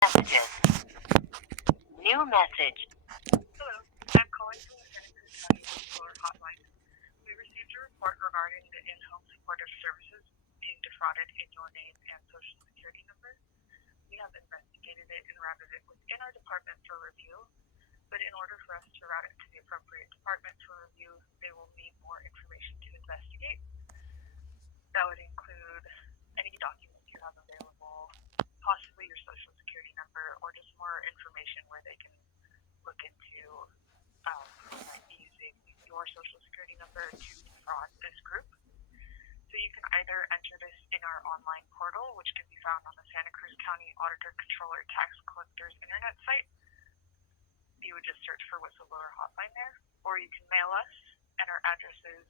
Messages. New message. Hello, I'm calling from the Santa Cruz County Comptroller Hotline. We received a report regarding the in-home supportive services being defrauded in your name and social security number. We have investigated it and routed it within our department for review, but in order for us to route it to the appropriate department for review, they will need more information to investigate. That would include any documents you have available, possibly your social security number, or just more information where they can look into using your social security number to defraud this group. So you can either enter this in our online portal, which can be found on the Santa Cruz County Auditor Controller Tax Collector's internet site. You would just search for Whistleblower Hotline there, or you can mail us, and our address is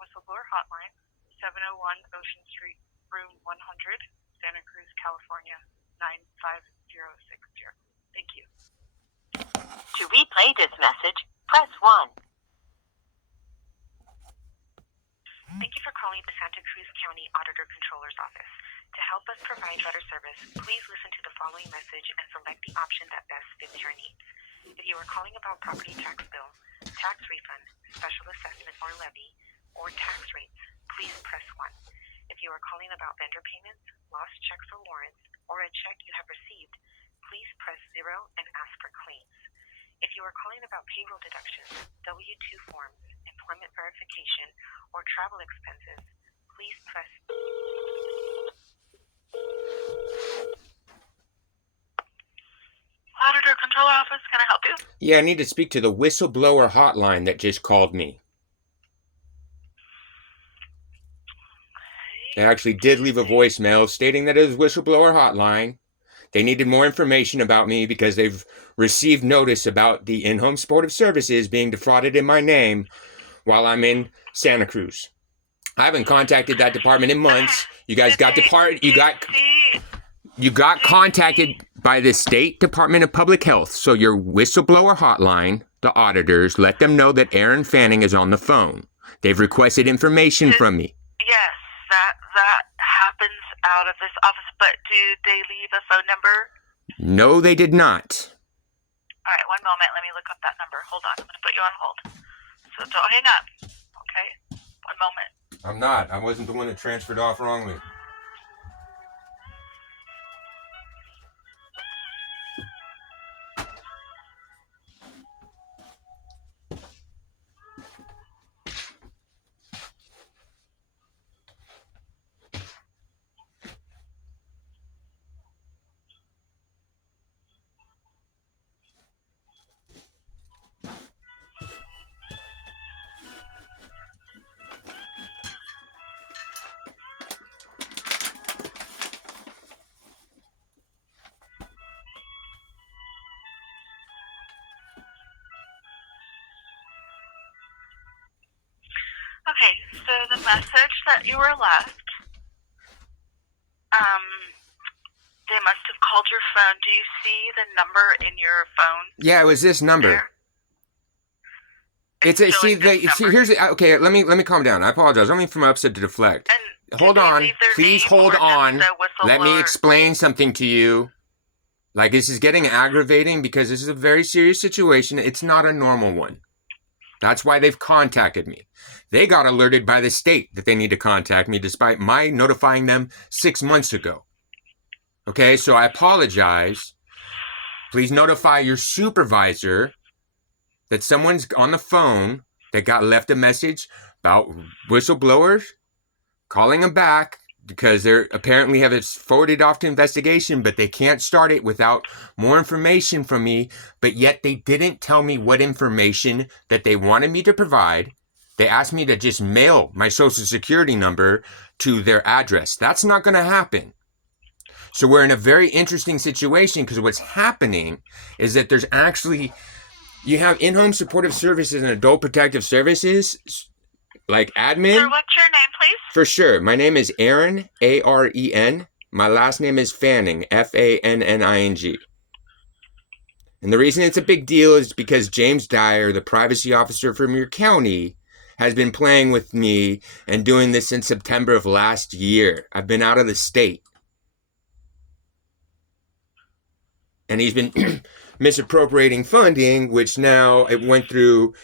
Whistleblower Hotline, 701 Ocean Street, Room 100, Santa Cruz, California, 95060. Thank you. To replay this message, press 1. Thank you for calling the Santa Cruz County Auditor Controller's Office. To help us provide better service, please listen to the following message and select the option that best fits your needs. If you are calling about property tax bill, tax refund, special assessment or levy, or tax rates, please press 1. If you are calling about vendor payments, lost checks or warrants, or a check you have received, please press 0 and ask for claims. If you are calling about payroll deductions, W-2 forms, employment verification, or travel expenses, please press... Auditor Controller Office, can I help you? Yeah, I need to speak to the whistleblower hotline that just called me. They actually did leave a voicemail stating that it was whistleblower hotline. They needed more information about me because they've received notice about the in-home supportive services being defrauded in my name while I'm in Santa Cruz. I haven't contacted that department in months. You guys got contacted by the State Department of Public Health. So your whistleblower hotline, the auditors, let them know that Aaron Fanning is on the phone. They've requested information from me. Yes, that happens out of this office, but did they leave a phone number? No, they did not. All right, one moment. Let me look up that number. Hold on. I'm going to put you on hold. So don't hang up, okay? One moment. I'm not. I wasn't the one that transferred off wrongly. Okay, so the message that you were left, they must have called your phone. Do you see the number in your phone? Yeah, it was this number. There? Here's okay. Let me calm down. I apologize. I'm from upset to deflect. And hold on, please hold on. Let me whistleblower? explain something to you. Like, this is getting aggravating because this is a very serious situation. It's not a normal one. That's why they've contacted me. They got alerted by the state that they need to contact me despite my notifying them 6 months ago. Okay, so I apologize. Please notify your supervisor that someone's on the phone that got left a message about whistleblowers, calling them back because they're apparently have it forwarded off to investigation, but they can't start it without more information from me. But yet they didn't tell me what information that they wanted me to provide. They asked me to just mail my social security number to their address. That's not going to happen. So we're in a very interesting situation because what's happening is that there's actually, you have in-home supportive services and adult protective services, like admin. Sir, what's your name, please? For sure. My name is Aaron, A-R-E-N. My last name is Fanning, F-A-N-N-I-N-G. And the reason it's a big deal is because James Dyer, the privacy officer from your county, has been playing with me and doing this since September of last year. I've been out of the state. and he's been misappropriating funding, which now it went through.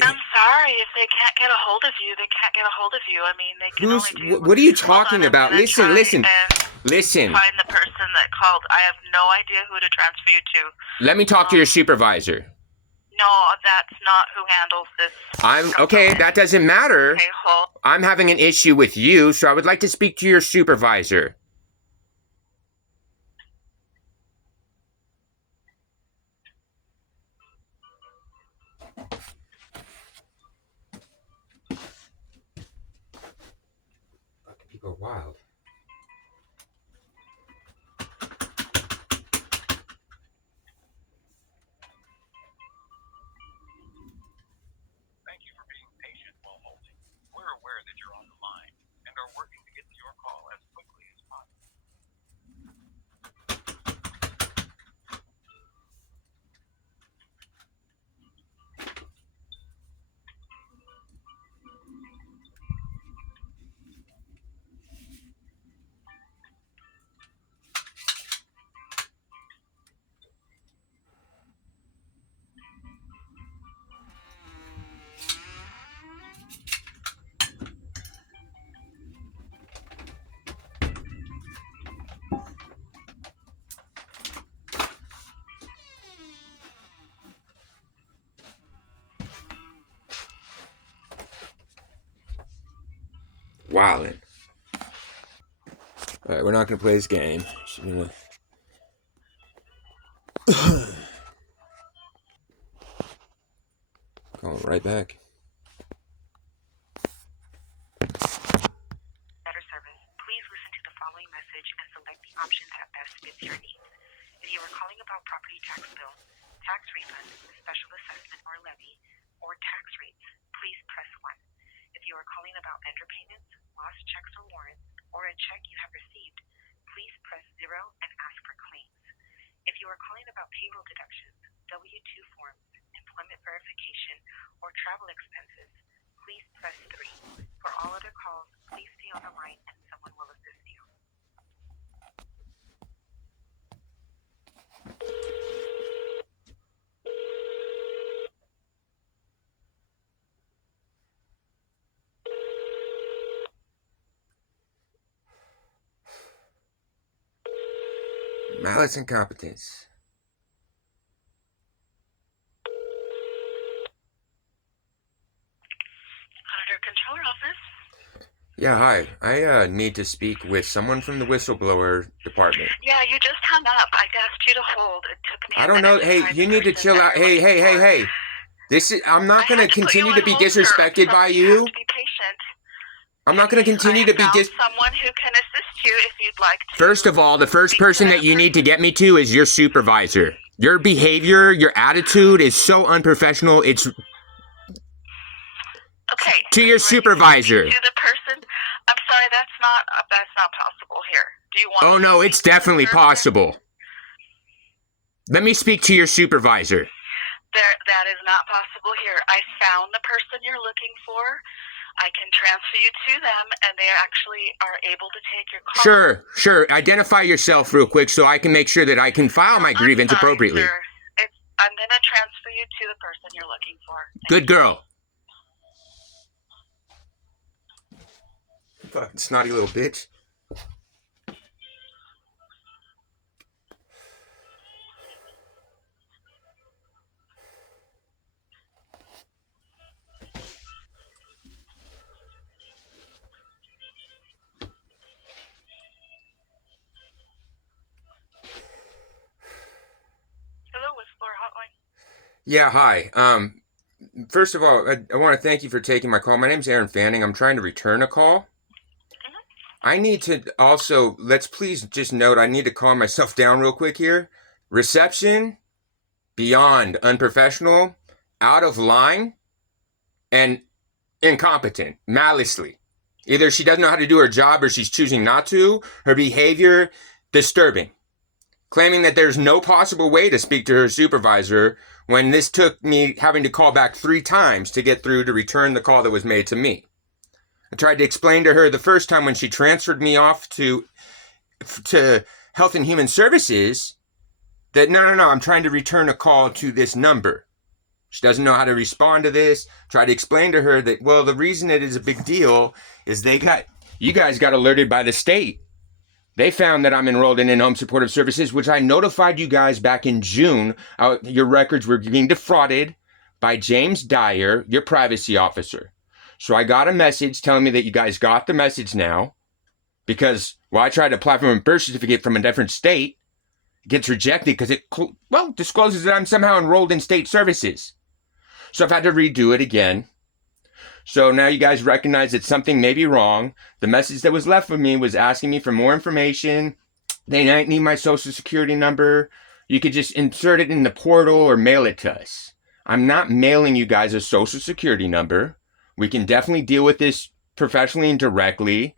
I'm sorry if they can't get a hold of you. They can't get a hold of you. I mean, they can Who's? only do. What are you Hold talking on, I'm about? gonna Listen, try listen, and listen. find the person that called. I have no idea who to transfer you to. Let me talk to your supervisor. No, that's not who handles this. I'm okay. That doesn't matter. Okay, hold. I'm having an issue with you, so I would like to speak to your supervisor. People are wild. Thank you for being patient while holding. We're aware that you're on the line and are working to get to your call as quickly as possible. Wildin'. All right, we're not gonna play this game. Call him right back. Better service. Please listen to the following message and select the option that best fits your needs. If you are calling about property tax bill, tax refund, special assessment or levy, or tax rates, please press 1. If you are calling about vendor payments, lost checks or warrants, or a check you have received, please press 0 and ask for claims. If you are calling about payroll deductions, W-2 forms, employment verification, or travel expenses, please press 3. For all other calls, please stay on the line and someone will assist you. Malice and competence. Auditor Controller Office. Yeah, hi. I need to speak with someone from the whistleblower department. Yeah, you just hung up. I asked you to hold. It took me I a don't know. minute to Hey, find you the need to person chill that out. you're Hey, looking hey, hey, for. hey. This is. I'm not I gonna had to put you continue on to be hold, sir. disrespected I'm by sorry, you have you. to be patient. I'm not gonna continue to be I found someone who can assist you if you'd like to. First of all, the first speak to person that you need to get me to is your supervisor. Your behavior, your attitude is so unprofessional. It's Okay. to your supervisor. To the person. I'm sorry, that's not possible here. Do you want? Oh no, it's definitely Sir? possible. Let me speak to your supervisor. That is not possible here. I found the person you're looking for. I can transfer you to them, and they actually are able to take your call. Sure. Identify yourself real quick so I can make sure that I can file my grievance I'm sorry, appropriately. Sir. I'm going to transfer you to the person you're looking for. Good girl. Fucking snotty little bitch. Hello, Whistleblower Hotline. Yeah, hi. First of all, I want to thank you for taking my call. My name's Aaron Fanning. I'm trying to return a call. I need to also, let's please just note, I need to calm myself down real quick here. Reception, beyond unprofessional, out of line, and incompetent, maliciously. Either she doesn't know how to do her job or she's choosing not to. Her behavior, disturbing. Claiming that there's no possible way to speak to her supervisor when this took me having to call back 3 times to get through to return the call that was made to me. I tried to explain to her the first time when she transferred me off to Health and Human Services that no, I'm trying to return a call to this number. She doesn't know how to respond to this. Try to explain to her that, well, the reason it is a big deal is you guys got alerted by the state. They found that I'm enrolled in in-home supportive services, which I notified you guys back in June. Your records were being defrauded by James Dyer, your privacy officer. So I got a message telling me that you guys got the message now because, well, I tried to apply for a birth certificate from a different state. It gets rejected because it, well, discloses that I'm somehow enrolled in state services. So I've had to redo it again. So now you guys recognize that something may be wrong. The message that was left with me was asking me for more information. They might need my social security number. You could just insert it in the portal or mail it to us. I'm not mailing you guys a social security number. We can definitely deal with this professionally and directly.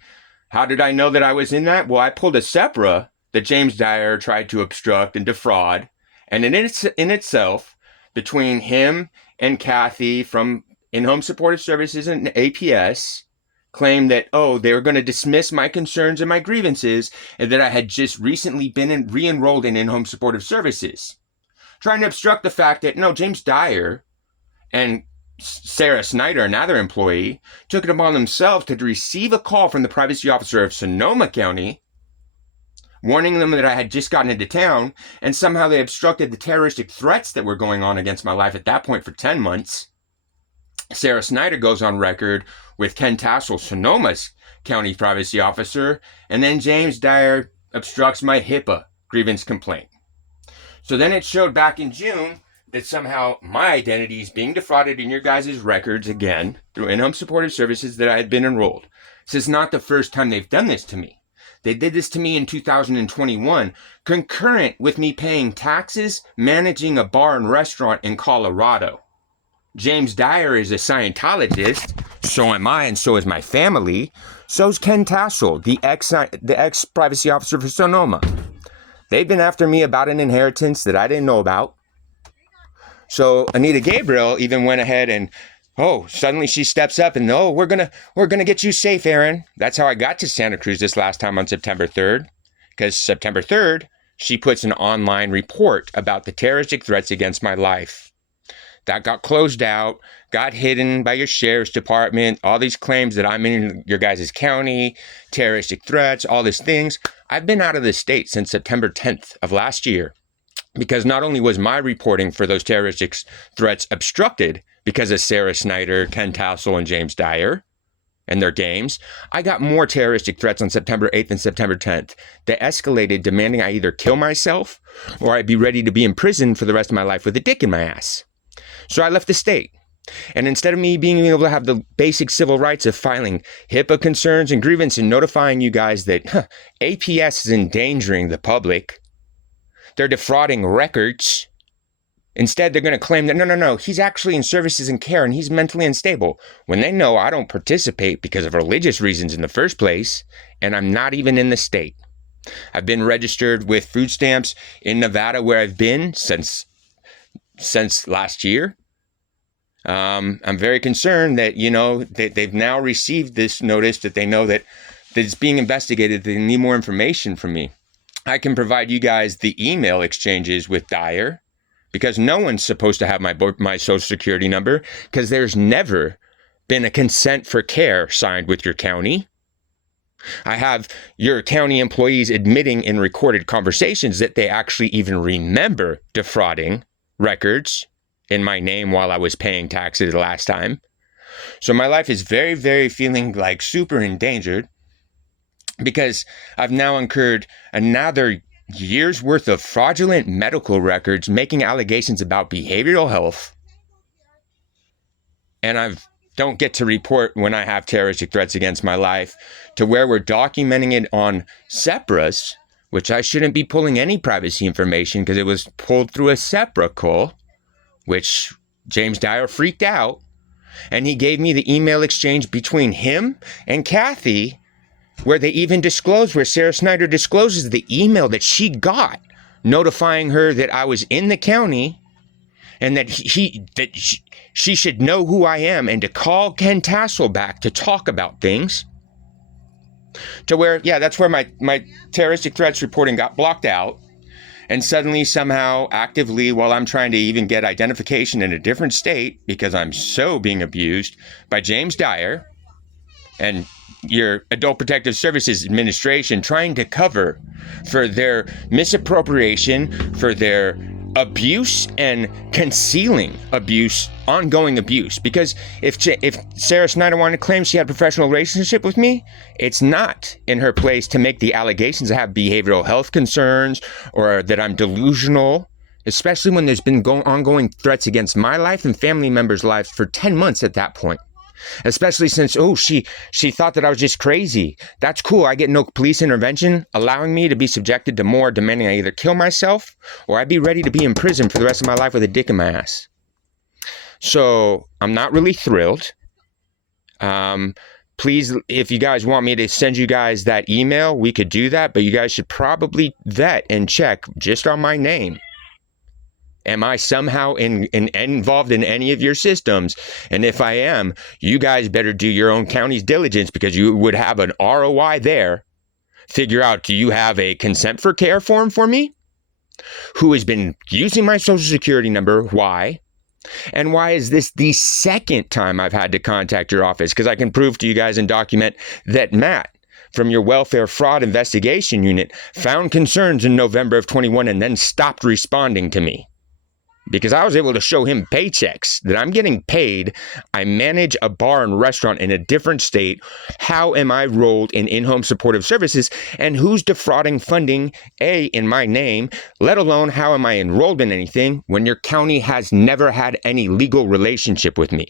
How did I know that I was in that? Well, I pulled a SEPRA that James Dyer tried to obstruct and defraud. And in itself, between him and Kathy from In-Home Supportive Services and APS, claimed that, they were going to dismiss my concerns and my grievances, and that I had just recently been re-enrolled in In-Home Supportive Services. Trying to obstruct the fact that, no, James Dyer and Sarah Snyder, another employee, took it upon themselves to receive a call from the privacy officer of Sonoma County, warning them that I had just gotten into town, and somehow they obstructed the terroristic threats that were going on against my life at that point for 10 months. Sarah Snyder goes on record with Ken Tassel, Sonoma's county privacy officer, and then James Dyer obstructs my HIPAA grievance complaint. So then it showed back in June that somehow my identity is being defrauded in your guys' records again through In-Home Supportive Services that I had been enrolled. This is not the first time they've done this to me. They did this to me in 2021, concurrent with me paying taxes, managing a bar and restaurant in Colorado. James Dyer is a Scientologist, so am I, and so is my family. So's Ken Tassel, the ex-privacy officer for Sonoma. They've been after me about an inheritance that I didn't know about. So Anita Gabriel even went ahead and, suddenly she steps up and, we're gonna get you safe, Aaron. That's how I got to Santa Cruz this last time on September 3rd. Because September 3rd, she puts an online report about the terroristic threats against my life. That got closed out, got hidden by your sheriff's department, all these claims that I'm in your guys' county, terroristic threats, all these things. I've been out of the state since September 10th of last year because not only was my reporting for those terroristic threats obstructed because of Sarah Snyder, Ken Tassel, and James Dyer and their games, I got more terroristic threats on September 8th and September 10th that escalated, demanding I either kill myself or I'd be ready to be in prison for the rest of my life with a dick in my ass. So I left the state. And instead of me being able to have the basic civil rights of filing HIPAA concerns and grievance and notifying you guys that APS is endangering the public, they're defrauding records. Instead, they're going to claim that, no, he's actually in services and care and he's mentally unstable, when they know I don't participate because of religious reasons in the first place, and I'm not even in the state. I've been registered with food stamps in Nevada, where I've been since last year. I'm very concerned that, they've now received this notice that they know that it's being investigated. They need more information from me. I can provide you guys the email exchanges with Dyer because no one's supposed to have my social security number because there's never been a consent for care signed with your county. I have your county employees admitting in recorded conversations that they actually even remember defrauding records in my name while I was paying taxes the last time. So my life is very, very feeling like super endangered because I've now incurred another year's worth of fraudulent medical records making allegations about behavioral health. And I don't get to report when I have terroristic threats against my life, to where we're documenting it on SEPRAs, which I shouldn't be pulling any privacy information because it was pulled through a SEPRA call, which James Dyer freaked out. And he gave me the email exchange between him and Kathy, where they even disclosed, where Sarah Snyder discloses the email that she got notifying her that I was in the county and that she should know who I am and to call Ken Tassel back to talk about things. To where, that's where my terroristic threats reporting got blocked out. And suddenly, somehow, actively, while I'm trying to even get identification in a different state because I'm so being abused by James Dyer and your Adult Protective Services Administration trying to cover for their misappropriation, for their abuse and concealing abuse, ongoing abuse. Because if Sarah Snyder wanted to claim she had a professional relationship with me, it's not in her place to make the allegations I have behavioral health concerns or that I'm delusional, especially when there's been ongoing threats against my life and family members' lives for 10 months at that point. Especially since, she thought that I was just crazy. That's cool. I get no police intervention allowing me to be subjected to more, demanding I either kill myself or I'd be ready to be in prison for the rest of my life with a dick in my ass. So I'm not really thrilled. Please, if you guys want me to send you guys that email, we could do that, but you guys should probably vet and check just on my name. Am I somehow involved in any of your systems? And if I am, you guys better do your own county's diligence because you would have an ROI there. Figure out, do you have a consent for care form for me? Who has been using my social security number? Why? And why is this the second time I've had to contact your office? Because I can prove to you guys and document that Matt from your welfare fraud investigation unit found concerns in November of 21 and then stopped responding to me. Because I was able to show him paychecks that I'm getting paid. I manage a bar and restaurant in a different state. How am I enrolled in in-home supportive services? And who's defrauding funding, in my name, let alone how am I enrolled in anything when your county has never had any legal relationship with me?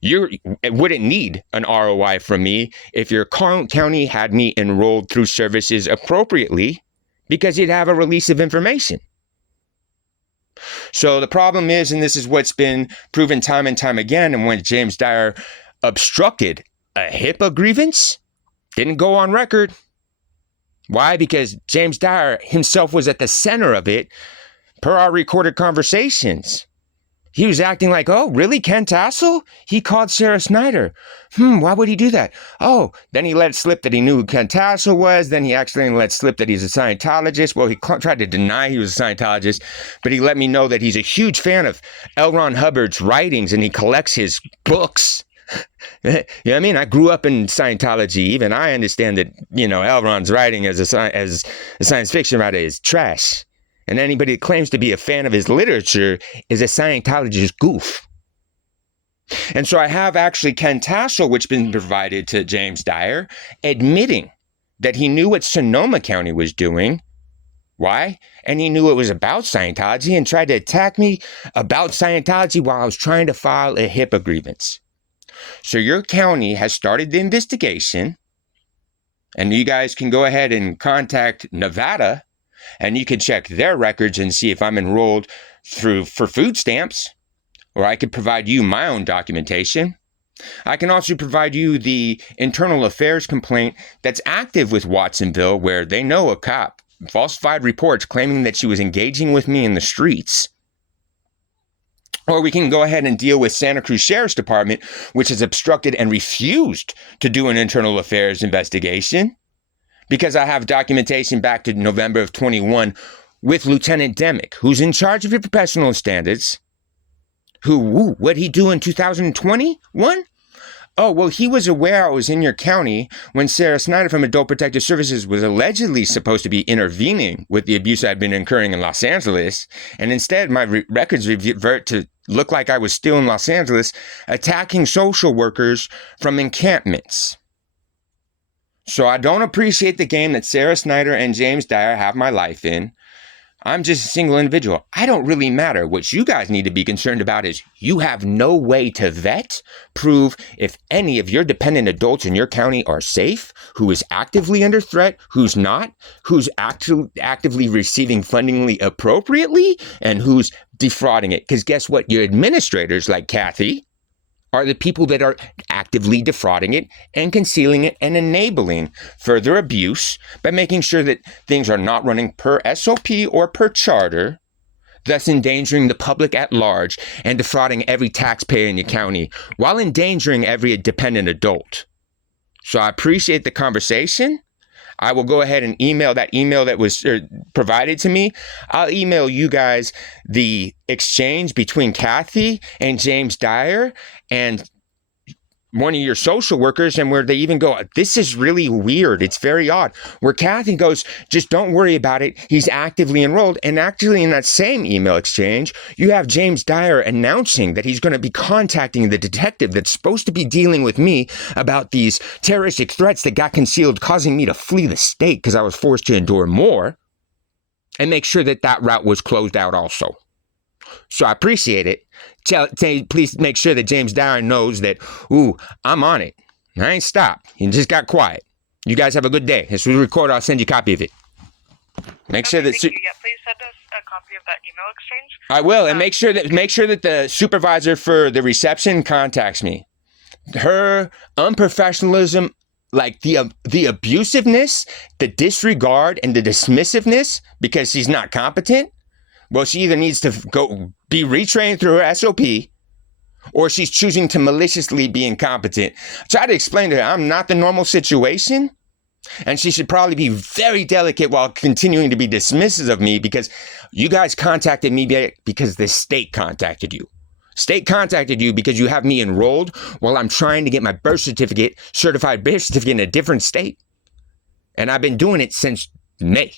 You wouldn't need an ROI from me if your county had me enrolled through services appropriately because you'd have a release of information. So the problem is, and this is what's been proven time and time again, and when James Dyer obstructed a HIPAA grievance, didn't go on record. Why? Because James Dyer himself was at the center of it per our recorded conversations. He was acting like, oh, really, Ken Tassel? He called Sarah Snyder. Why would he do that? Oh, then he let slip that he knew who Ken Tassel was. Then he accidentally let slip that he's a Scientologist. Well, he tried to deny he was a Scientologist, but he let me know that he's a huge fan of L. Ron Hubbard's writings and he collects his books. You know what I mean? I grew up in Scientology. Even I understand that, L. Ron's writing as a science fiction writer is trash. And anybody that claims to be a fan of his literature is a Scientologist goof. And so I have actually Ken Tassel, which has been provided to James Dyer, admitting that he knew what Sonoma County was doing. Why? And he knew it was about Scientology and tried to attack me about Scientology while I was trying to file a HIPAA grievance. So your county has started the investigation, and you guys can go ahead and contact Nevada, and you can check their records and see if I'm enrolled for food stamps, or I could provide you my own documentation. I can also provide you the internal affairs complaint that's active with Watsonville, where they know a cop falsified reports claiming that she was engaging with me in the streets. Or we can go ahead and deal with Santa Cruz Sheriff's Department, which has obstructed and refused to do an internal affairs investigation, because I have documentation back to November of 21 with Lieutenant Demick, who's in charge of your professional standards. What'd he do in 2021? Oh, well, he was aware I was in your county when Sarah Snyder from Adult Protective Services was allegedly supposed to be intervening with the abuse I'd been incurring in Los Angeles. And instead, my records revert to look like I was still in Los Angeles, attacking social workers from encampments. So I don't appreciate the game that Sarah Snyder and James Dyer have my life in. I'm just a single individual. I don't really matter. What you guys need to be concerned about is you have no way to vet, prove if any of your dependent adults in your county are safe, who is actively under threat, who's not, who's actively receiving funding appropriately, and who's defrauding it. Because guess what? Your administrators, like Kathy, are the people that are actively defrauding it and concealing it and enabling further abuse by making sure that things are not running per SOP or per charter, thus endangering the public at large and defrauding every taxpayer in your county while endangering every dependent adult. So I appreciate the conversation. I will go ahead and email that email that was provided to me. I'll email you guys the exchange between Kathy and James Dyer and one of your social workers, and where they even go, this is really weird. It's very odd. Where Kathy goes, just don't worry about it. He's actively enrolled. And actually in that same email exchange, you have James Dyer announcing that he's going to be contacting the detective that's supposed to be dealing with me about these terroristic threats that got concealed, causing me to flee the state because I was forced to endure more, and make sure that that route was closed out also. So I appreciate it. Please make sure that James Dyer knows that, ooh, I'm on it. I ain't stopped. You just got quiet. You guys have a good day. As we record, I'll send you a copy of it. Make sure that... Thank you. Yeah, please send us a copy of that email exchange. I will, and make sure that the supervisor for the reception contacts me. Her unprofessionalism, like the abusiveness, the disregard, and the dismissiveness because she's not competent. Well, she either needs to go be retrained through her SOP, or she's choosing to maliciously be incompetent. I try to explain to her I'm not the normal situation, and she should probably be very delicate while continuing to be dismissive of me because you guys contacted me because the state contacted you. State contacted you because you have me enrolled while I'm trying to get my birth certificate, certified birth certificate in a different state. And I've been doing it since May.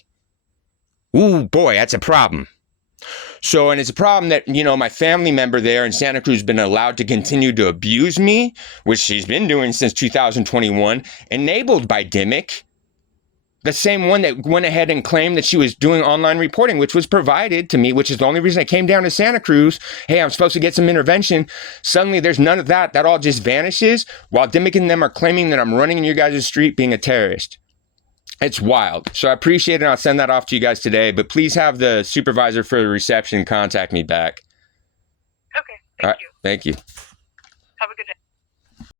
Ooh, boy, that's a problem. So, and it's a problem that, you know, my family member there in Santa Cruz has been allowed to continue to abuse me, which she's been doing since 2021, enabled by Dimmick, the same one that went ahead and claimed that she was doing online reporting, which was provided to me, which is the only reason I came down to Santa Cruz. Hey, I'm supposed to get some intervention. Suddenly there's none of that. That all just vanishes while Dimmick and them are claiming that I'm running in your guys' street being a terrorist. It's wild. So I appreciate it. I'll send that off to you guys today, but please have the supervisor for the reception contact me back. Okay, thank you. Thank you.